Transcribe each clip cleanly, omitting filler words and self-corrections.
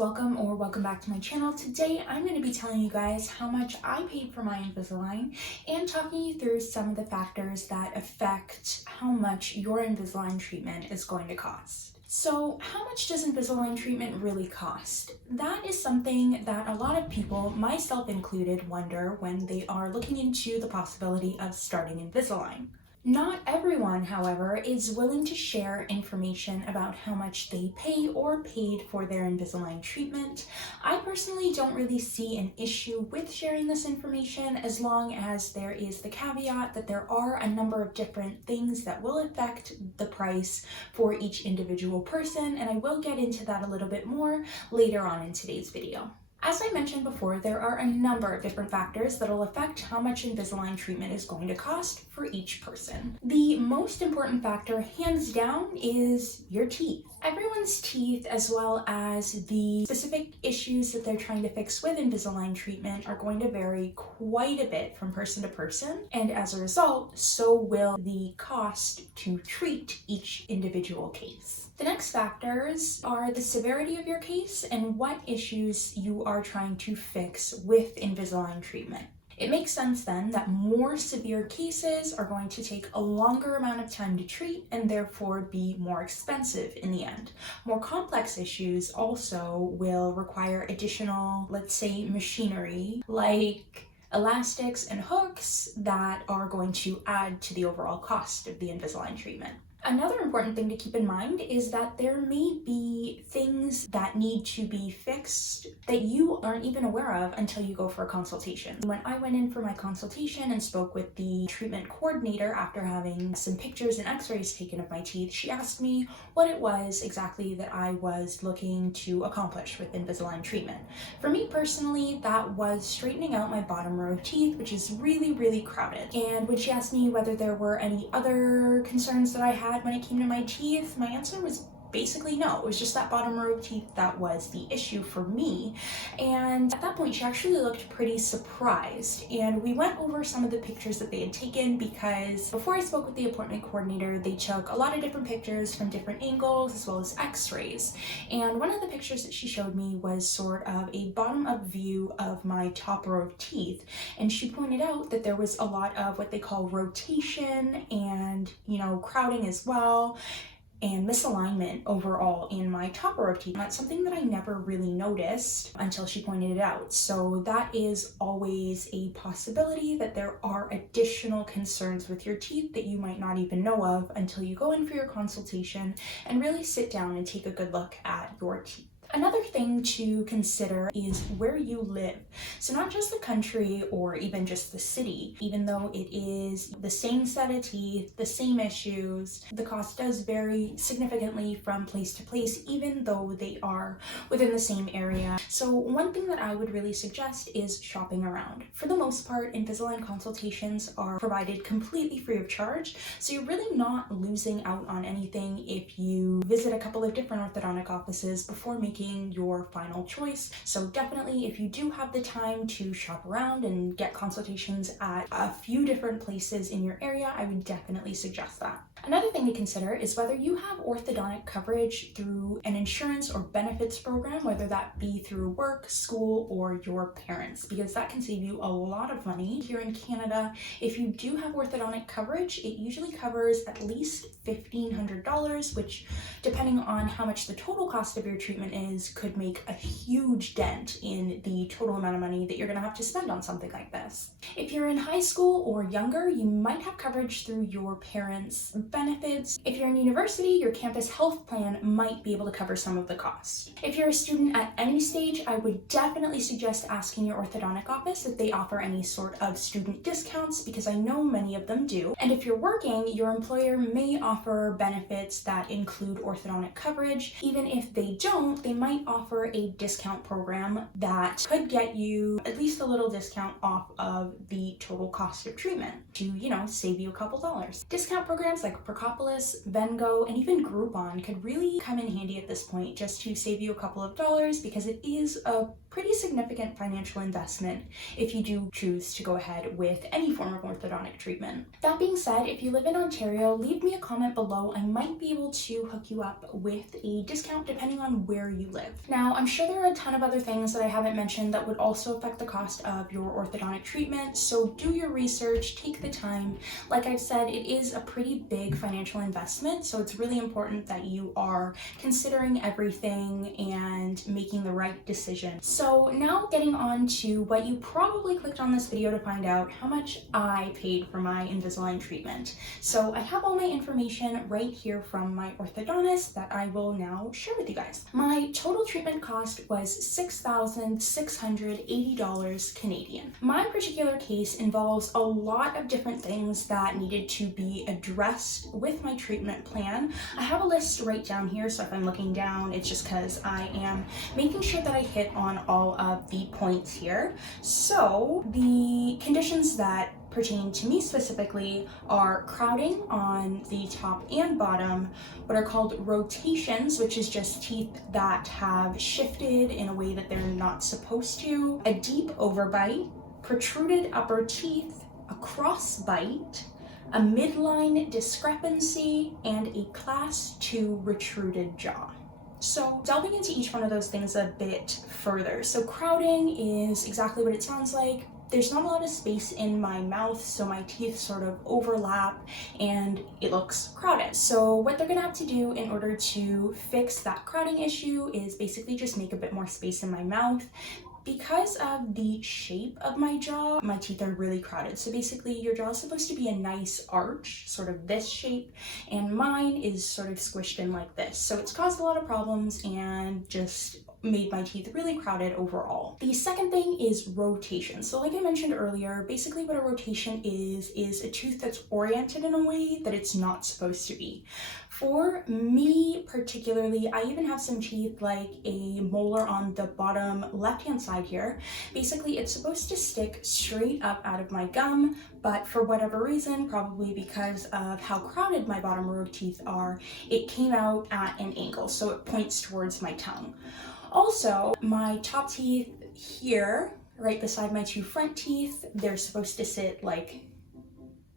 welcome back to my channel. Today I'm going to be telling you guys how much I paid for my Invisalign and talking you through some of the factors that affect how much your Invisalign treatment is going to cost. So how much does Invisalign treatment really cost? That is something that a lot of people, myself included, wonder when they are looking into the possibility of starting Invisalign. Not everyone, however, is willing to share information about how much they pay or paid for their Invisalign treatment. I personally don't really see an issue with sharing this information as long as there is the caveat that there are a number of different things that will affect the price for each individual person, and I will get into that a little bit more later on in today's video. As I mentioned before, there are a number of different factors that will affect how much Invisalign treatment is going to cost for each person. The most important factor, hands down, is your teeth. Everyone's teeth, as well as the specific issues that they're trying to fix with Invisalign treatment, are going to vary quite a bit from person to person, and as a result, so will the cost to treat each individual case. The next factors are the severity of your case and what issues you are trying to fix with Invisalign treatment. It makes sense then that more severe cases are going to take a longer amount of time to treat and therefore be more expensive in the end. More complex issues also will require additional, let's say, machinery like elastics and hooks that are going to add to the overall cost of the Invisalign treatment. Another important thing to keep in mind is that there may be things that need to be fixed that you aren't even aware of until you go for a consultation. When I went in for my consultation and spoke with the treatment coordinator after having some pictures and x-rays taken of my teeth, she asked me what it was exactly that I was looking to accomplish with Invisalign treatment. For me personally, that was straightening out my bottom row of teeth, which is really crowded. And when she asked me whether there were any other concerns that I had when it came to my teeth, my answer was basically no. It was just that bottom row of teeth that was the issue for me. And at that point, she actually looked pretty surprised. And we went over some of the pictures that they had taken because before I spoke with the appointment coordinator, they took a lot of different pictures from different angles as well as x-rays. And one of the pictures that she showed me was sort of a bottom-up view of my top row of teeth. And she pointed out that there was a lot of what they call rotation and, crowding as well, and misalignment overall in my top row of teeth. That's something that I never really noticed until she pointed it out. So that is always a possibility that there are additional concerns with your teeth that you might not even know of until you go in for your consultation and really sit down and take a good look at your teeth. Another thing to consider is where you live. So not just the country or even just the city, even though it is the same set of teeth, the same issues, the cost does vary significantly from place to place, even though they are within the same area. So one thing that I would really suggest is shopping around. For the most part, Invisalign consultations are provided completely free of charge, so you're really not losing out on anything if you visit a couple of different orthodontic offices before making your final choice. So definitely, if you do have the time to shop around and get consultations at a few different places in your area, I would definitely suggest that. Another thing to consider is whether you have orthodontic coverage through an insurance or benefits program, whether that be through work, school, or your parents, because that can save you a lot of money. Here in Canada, if you do have orthodontic coverage, it usually covers at least $1,500, which, depending on how much the total cost of your treatment is, could make a huge dent in the total amount of money that you're going to have to spend on something like this. If you're in high school or younger, you might have coverage through your parents' benefits. If you're in university, your campus health plan might be able to cover some of the costs. If you're a student at any stage, I would definitely suggest asking your orthodontic office if they offer any sort of student discounts, because I know many of them do. And if you're working, your employer may offer benefits that include orthodontic coverage. Even if they don't, they might offer a discount program that could get you at least a little discount off of the total cost of treatment to, save you a couple dollars. Discount programs like Percopolis, Vengo, and even Groupon could really come in handy at this point just to save you a couple of dollars, because it is a pretty significant financial investment if you do choose to go ahead with any form of orthodontic treatment. That being said, if you live in Ontario, leave me a comment below. I might be able to hook you up with a discount depending on where you live. Now, I'm sure there are a ton of other things that I haven't mentioned that would also affect the cost of your orthodontic treatment, so do your research, take the time. Like I've said, it is a pretty big financial investment, so it's really important that you are considering everything and making the right decision. So now getting on to what you probably clicked on this video to find out, how much I paid for my Invisalign treatment. So I have all my information right here from my orthodontist that I will now share with you guys. My total treatment cost was $6,680 Canadian. My particular case involves a lot of different things that needed to be addressed with my treatment plan. I have a list right down here, so if I'm looking down, it's just because I am making sure that I hit on all of the points here. So the conditions that pertain to me specifically are crowding on the top and bottom, what are called rotations, which is just teeth that have shifted in a way that they're not supposed to, a deep overbite, protruded upper teeth, a cross bite, a midline discrepancy, and a class 2 retruded jaw. So delving into each one of those things a bit further. So crowding is exactly what it sounds like. There's not a lot of space in my mouth, so my teeth sort of overlap and it looks crowded. So what they're gonna have to do in order to fix that crowding issue is basically just make a bit more space in my mouth. Because of the shape of my jaw, my teeth are really crowded. So basically your jaw is supposed to be a nice arch, sort of this shape, and mine is sort of squished in like this. So it's caused a lot of problems and just made my teeth really crowded overall. The second thing is rotation. So like I mentioned earlier, basically what a rotation is a tooth that's oriented in a way that it's not supposed to be. For me particularly, I even have some teeth like a molar on the bottom left-hand side here. Basically, it's supposed to stick straight up out of my gum, but for whatever reason, probably because of how crowded my bottom row of teeth are, it came out at an angle, so it points towards my tongue. Also, my top teeth here, right beside my two front teeth, they're supposed to sit like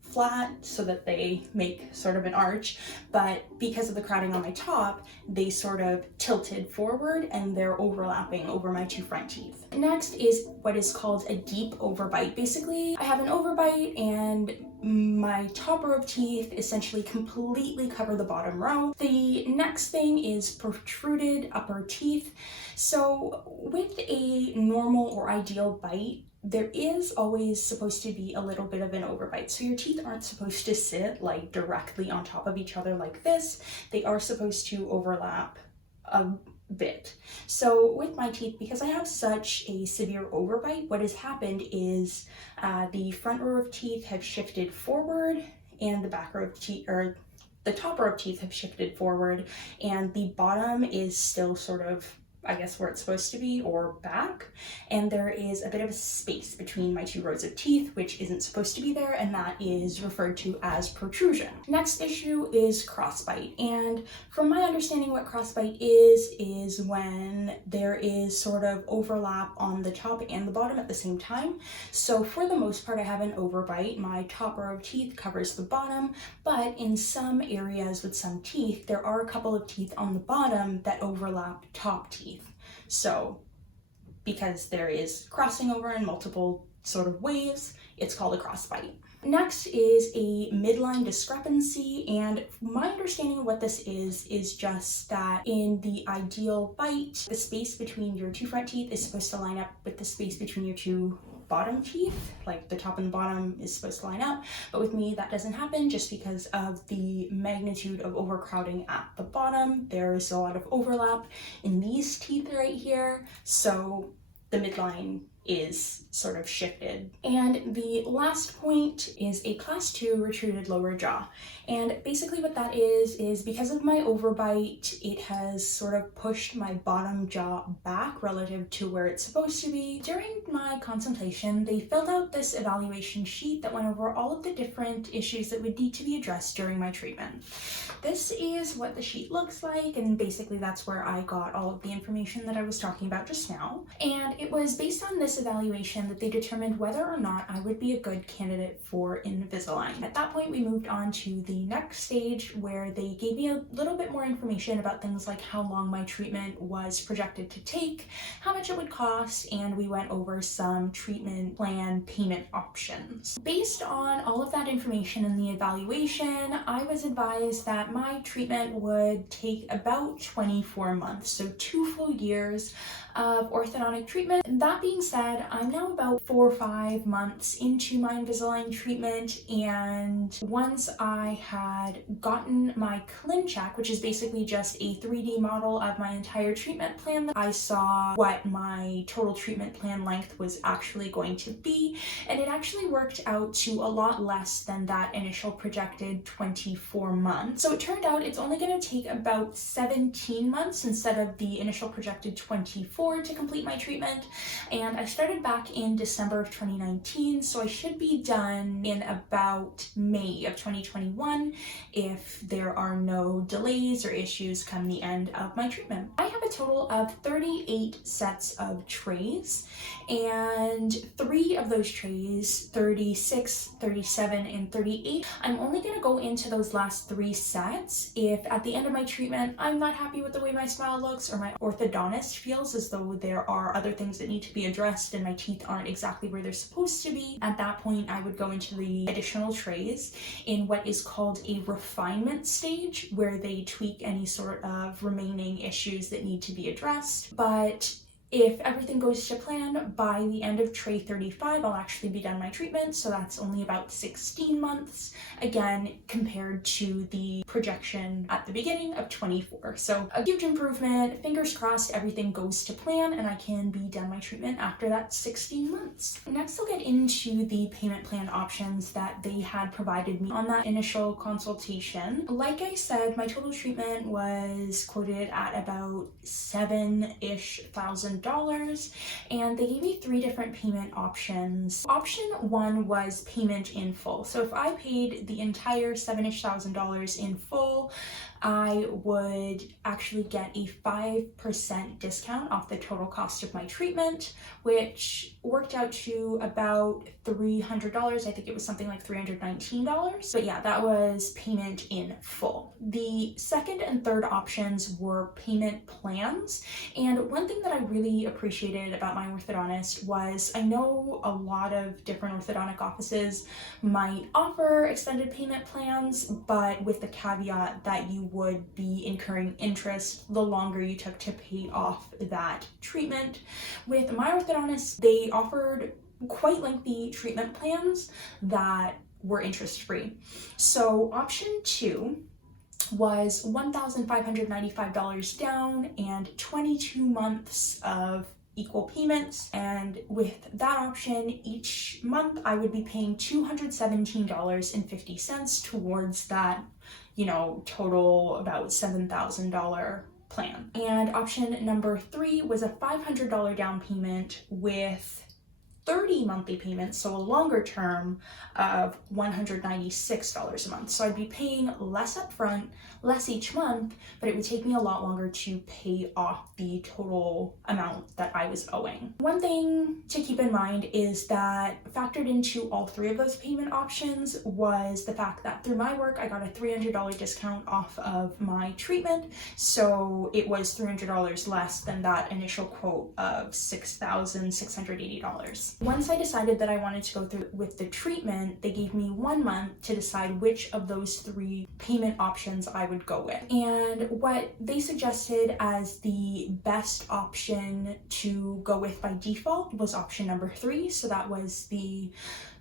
flat so that they make sort of an arch, but because of the crowding on my top, they sort of tilted forward and they're overlapping over my two front teeth. Next is what is called a deep overbite. Basically, I have an overbite and my top row of teeth essentially completely cover the bottom row. The next thing is protruded upper teeth. So with a normal or ideal bite, there is always supposed to be a little bit of an overbite. So your teeth aren't supposed to sit like directly on top of each other like this. They are supposed to overlap a bit. So with my teeth, because I have such a severe overbite, what has happened is the front row of teeth have shifted forward and the back row of teeth, or the top row of teeth have shifted forward, and the bottom is still sort of, I guess, where it's supposed to be, or back, and there is a bit of a space between my two rows of teeth which isn't supposed to be there, and that is referred to as protrusion. Next issue is crossbite, and from my understanding what crossbite is when there is sort of overlap on the top and the bottom at the same time. So for the most part I have an overbite. My top row of teeth covers the bottom, but in some areas with some teeth there are a couple of teeth on the bottom that overlap top teeth. So because there is crossing over in multiple sort of ways, it's called a crossbite. Next is a midline discrepancy, and my understanding of what this is just that in the ideal bite, the space between your two front teeth is supposed to line up with the space between your two bottom teeth, like the top and the bottom is supposed to line up, but with me that doesn't happen just because of the magnitude of overcrowding at the bottom. There's a lot of overlap in these teeth right here, so the midline is sort of shifted. And the last point is a class 2 retreated lower jaw. And basically what that is because of my overbite, it has sort of pushed my bottom jaw back relative to where it's supposed to be. During my consultation, they filled out this evaluation sheet that went over all of the different issues that would need to be addressed during my treatment. This is what the sheet looks like, and basically that's where I got all of the information that I was talking about just now. And it was based on this evaluation that they determined whether or not I would be a good candidate for Invisalign. At that point, we moved on to the next stage where they gave me a little bit more information about things like how long my treatment was projected to take, how much it would cost, and we went over some treatment plan payment options. Based on all of that information in the evaluation, I was advised that my treatment would take about 24 months, so 2 full years of orthodontic treatment. That being said, I'm now about 4 or 5 months into my Invisalign treatment, and once I had gotten my ClinCheck, which is basically just a 3D model of my entire treatment plan, I saw what my total treatment plan length was actually going to be, and it actually worked out to a lot less than that initial projected 24 months. So it turned out it's only going to take about 17 months instead of the initial projected 24 to complete my treatment, and I started back in December of 2019, so I should be done in about May of 2021 if there are no delays or issues come the end of my treatment. I have a total of 38 sets of trays, and 3 of those trays, 36, 37, and 38, I'm only going to go into those last 3 sets if at the end of my treatment I'm not happy with the way my smile looks or my orthodontist feels as though there are other things that need to be addressed and my teeth aren't exactly where they're supposed to be. At that point, I would go into the additional trays in what is called a refinement stage, where they tweak any sort of remaining issues that need to be addressed. But if everything goes to plan, by the end of tray 35, I'll actually be done my treatment, so that's only about 16 months, again, compared to the projection at the beginning of 24. So a huge improvement. Fingers crossed everything goes to plan and I can be done my treatment after that 16 months. Next, I'll get into the payment plan options that they had provided me on that initial consultation. Like I said, my total treatment was quoted at about $7,000-ish, and they gave me 3 different payment options. Option 1 was payment in full. So if I paid the entire $7,000-ish in full, I would actually get a 5% discount off the total cost of my treatment, which worked out to about $300. I think it was something like $319. But yeah, that was payment in full. The second and third options were payment plans. And one thing that I really appreciated about my orthodontist was, I know a lot of different orthodontic offices might offer extended payment plans, but with the caveat that you would be incurring interest the longer you took to pay off that treatment. With my orthodontist, they offered quite lengthy treatment plans that were interest-free. So option 2 was $1,595 down and 22 months of equal payments, and with that option, each month I would be paying $217.50 towards that, total about $7,000 plan. And option number 3 was a $500 down payment with 30 monthly payments, so a longer term of $196 a month. So I'd be paying less upfront, less each month, but it would take me a lot longer to pay off the total amount that I was owing. One thing to keep in mind is that factored into all 3 of those payment options was the fact that through my work, I got a $300 discount off of my treatment. So it was $300 less than that initial quote of $6,680. Once I decided that I wanted to go through with the treatment, they gave me 1 month to decide which of those 3 payment options I would go with. And what they suggested as the best option to go with by default was option number 3. So that was the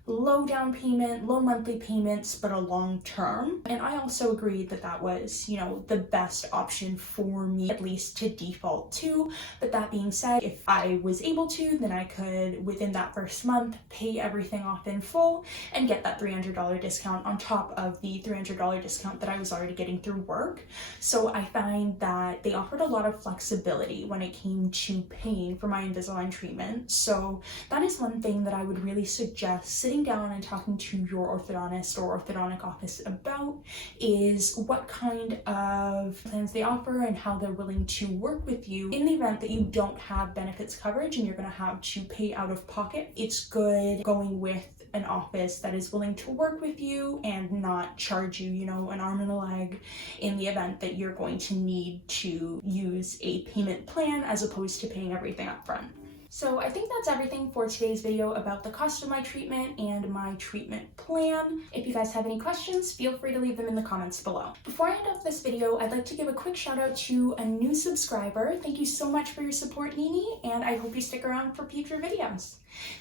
low down payment, low monthly payments, but a long term. And I also agreed that that was, the best option for me, at least to default to. But that being said, if I was able to, then I could, within that first month, pay everything off in full and get that $300 discount on top of the $300 discount that I was already getting through work. So I find that they offered a lot of flexibility when it came to paying for my Invisalign treatment. So that is one thing that I would really suggest sitting down and talking to your orthodontist or orthodontic office about, is what kind of plans they offer and how they're willing to work with you in the event that you don't have benefits coverage and you're going to have to pay out of pocket. It's good going with an office that is willing to work with you and not charge you, an arm and a leg in the event that you're going to need to use a payment plan as opposed to paying everything up front. So I think that's everything for today's video about the cost of my treatment and my treatment plan. If you guys have any questions, feel free to leave them in the comments below. Before I end off this video, I'd like to give a quick shout out to a new subscriber. Thank you so much for your support, Nini, and I hope you stick around for future videos.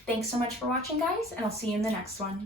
Thanks so much for watching, guys, and I'll see you in the next one.